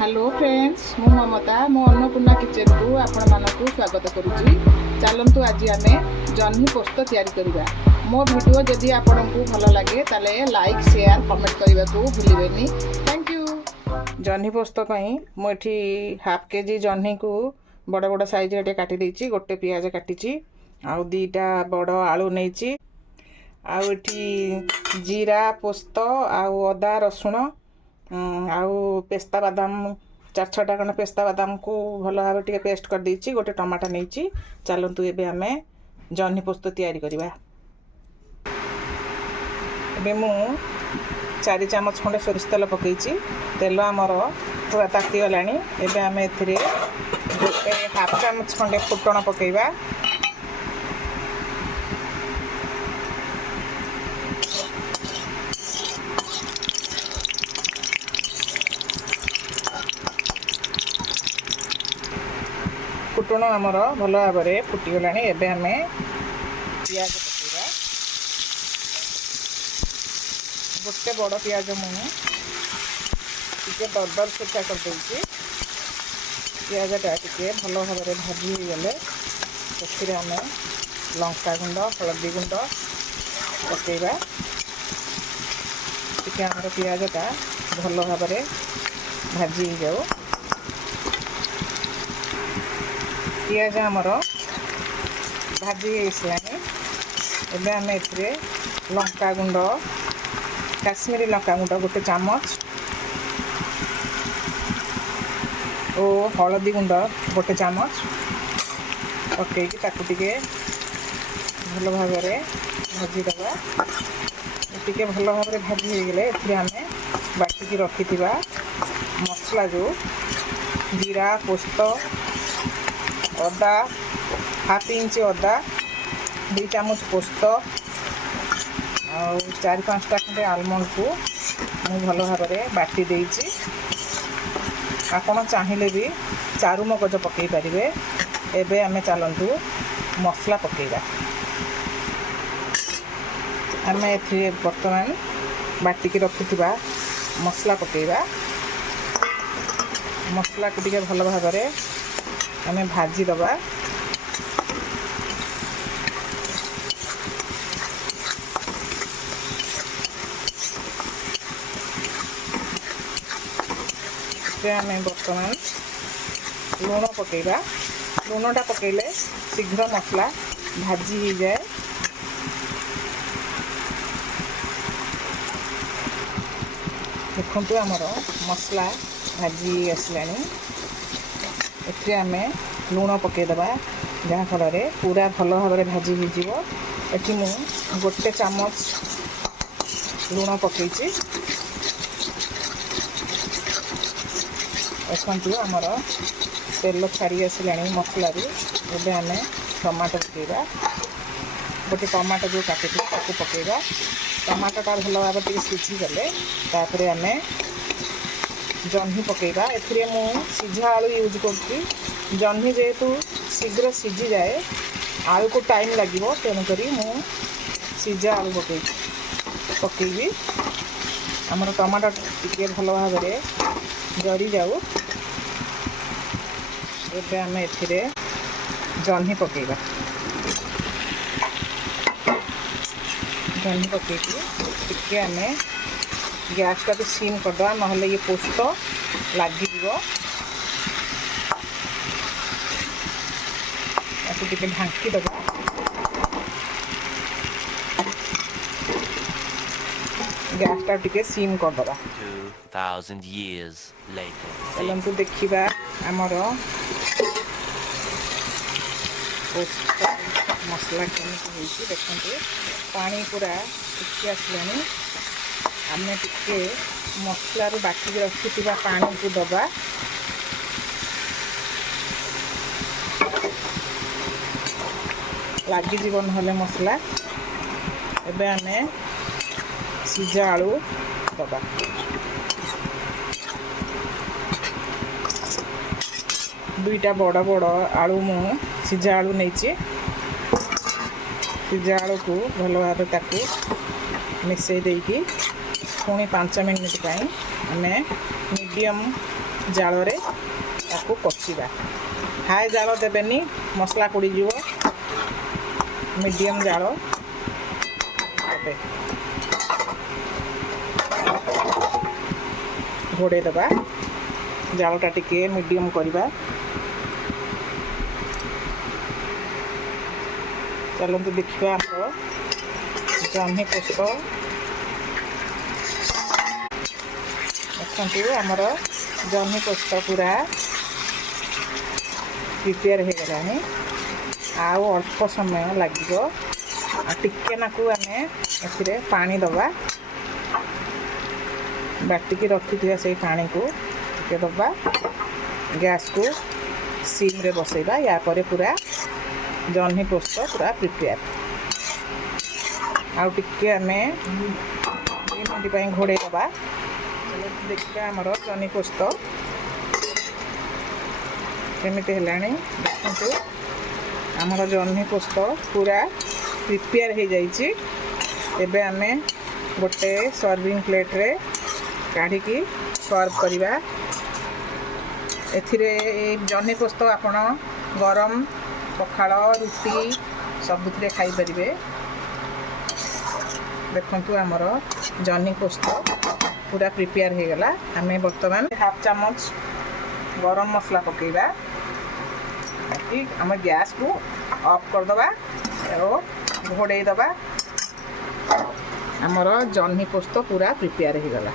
Hello friends मु ममता मो Annapurna kitchen को आपण मानक स्वागत करुच्ची। चलतु आज आम जह्नी पोस्त तैयारी करवा। मो वीडियो जदि आपण को भल लगे ताले लाइक शेयर कमेंट करने को भूलें। Thank you. जह्नी पोस्त मुझे हाफ केजी जह्नी को बड़ बड़ साइज काटी देछि। गोटे पियाज काटी आउ दीटा बड़ आलू नहीं आउठी जीरा पोस्त आउ अदा रसुण आउ पेस्ता बादाम 4-6टा खंड पेस्ता बादाम को भल भाव टे पेस्ट कर देछि। गोटे टमाटर नहीं। चलतु एबे आमे जह्नी पोस्त तैयारी करवा। एबे मु 4 चामच खंडे सोरिष तेल पकईछि। तेल आमर पूरा ताती गलानी। एबे आमे एथिरे गोटे हाफ चामच खंडे फुटण पकईबा। फुटण आमर भल भाव में फुटीगला। एबे आमे पियाज पकईबा। गोटे बड़ पियाज मुझे दरदर छुटा कर देछि। पियाजटा टिके भल भाव में भाजी हो गले से आमे लंका गुंड हलदी गुंड पकईबा। टिके आमर पियाजटा भल भाव में भाजी हो जाओ। पियाज आमर भाजी आसलानी। एबे आमे एथिरे लंका गुंड काश्मीरी लंका गुंड गोटे चामच और हलदी गुंड गोटे चामच पकईकी ताकू टिके भल भाव में भाजी दबा। टिके भल भाव में भाजी हो गले एथिरे आमे बाटिकी रखिथिबा मसला जो जीरा पोस्त अदा हाफ इंच अदा 2 चामच पोस्त और 4-5टा खंडे आलमंड को मुझे भल भाव में बाटी देछि। आपण चाहिए भी चारू मगज पकई पारे। एबे आमे चलतु मसला पकईबा। आमे एथिरे वर्तमान बाटिकी रखिथिबा मसला पकईबा। मसला को टिके भल भाव में आमे भाजी दबा। आमे बर्तमान लुण पकईबा। लुणटा पकईले शीघ्र मसला भाजी हो जाए। देखंतु आमर मसला भाजी आसलानी। एथिरे आमे लुण पकईदबा जहाँ फल पूरा भल भाव में भाजी हो। एठी मु गोटे चामच लुण पकईछि। देखंतु आमर तेल छाड़ी आसलानी मसला। एबे आमे टमाटो पकईबा। गोटे टमाटो जो काटी ताकू पकईबा। टमाटोटा भल भाव में सिझी गले तापर आमे जह्नी पकईबा। एथिरे मु सीझा आलू यूज करछि। जह्नी जेहेतु शीघ्र सीझी जाए आलू को टाइम लगे तेणुक मु सीझा आलू पकईबी। आमर टमाटो टिके भल भाव में जरी जाऊ। एबे आमे एथिरे जह्नी पकईबा। जह्नी पकईकी टिके आमे गैस टाक सीम करदे ना ये पोस्त लगे। टिके ढांकी दबा। गैस टा टिके सीम करदे। 2000 years later चलतु देखा आमर पोस्त मसला केमी देखते पानी पूरा फुटी आसलानी। आमे टिके मसलारू बाटिकी रखिथिबा पानी को दबा। लगी जीवन हले मसला। एबे आमे सीझा आलू दबा। दुईटा बड़ बड़ आलू मु सीझा आलू नहीं। सीझा आलू को भल भाव ताकू मिसई देकी पुणी 5 मिनिट आम मीडियम ଜାଳରେ ତାକୁ କଷିବା। ହାଇ ଜାଳ ଦେବେନି, ମସଲା ପୋଡ଼ିଯିବ। ମିଡ଼ିୟମ୍ ଜାଳ ଦେବେ। ଘୋଡ଼େଇ ଦେବା। ଜାଳଟା ଟିକେ ମିଡ଼ିୟମ୍ କରିବା। ଚାଲନ୍ତୁ ଦେଖିବା ଆମର ଜହ୍ନି ପୋସ୍ତ। ଦେଖନ୍ତୁ ଆମର ଜହ୍ନି ପୋସ୍ତ ପୁରା ପ୍ରିପେୟାର ହେଇଗଲାଣି। ଆଉ ଅଳ୍ପ ସମୟ ଲାଗିବ। ଆଉ ଟିକେ ନାକୁ ଆମେ ଏଥିରେ ପାଣି ଦେବା। ବାଟିକି ରଖିଥିବା ସେଇ ପାଣିକୁ ଟିକେ ଦେବା। ଗ୍ୟାସ୍କୁ ସିମ୍ରେ ବସେଇବା। ୟା ପରେ ପୁରା ଜହ୍ନି ପୋସ୍ତ ପୁରା ପ୍ରିପେୟାର। ଆଉ ଟିକେ ଆମେ 2 ମିନିଟ୍ ପାଇଁ ଘୋଡ଼େଇ ଦେବା। ଦେଖିବା ଆମର ଜହ୍ନି ପୋସ୍ତ କେମିତି ହେଲାଣି। ଦେଖନ୍ତୁ ଆମର ଜହ୍ନି ପୋସ୍ତ ପୁରା ପ୍ରିପେୟାର ହେଇଯାଇଛି। ଏବେ ଆମେ ଗୋଟେ ସର୍ଭିଂ ପ୍ଲେଟ୍ରେ କାଢ଼ିକି ସର୍ଭ କରିବା। ଏଥିରେ ଏଇ ଜହ୍ନି ପୋସ୍ତ ଆପଣ ଗରମ, ପଖାଳ, ରୁଟି ସବୁଥିରେ ଖାଇପାରିବେ। ଦେଖନ୍ତୁ ଆମର ଜହ୍ନି ପୋସ୍ତ ପୁରା ପ୍ରିପେୟାର ହେଇଗଲା। ଆମେ ବର୍ତ୍ତମାନ 1/2 ଚାମଚ ଗରମ ମସଲା ପକାଇବା। ଆମ ଗ୍ୟାସ୍କୁ ଅଫ୍ କରିଦେବା ଓ ଘୋଡ଼େଇ ଦେବା। ଆମର ଜହ୍ନି ପୋସ୍ତ ପୁରା ପ୍ରିପେୟାର ହେଇଗଲା।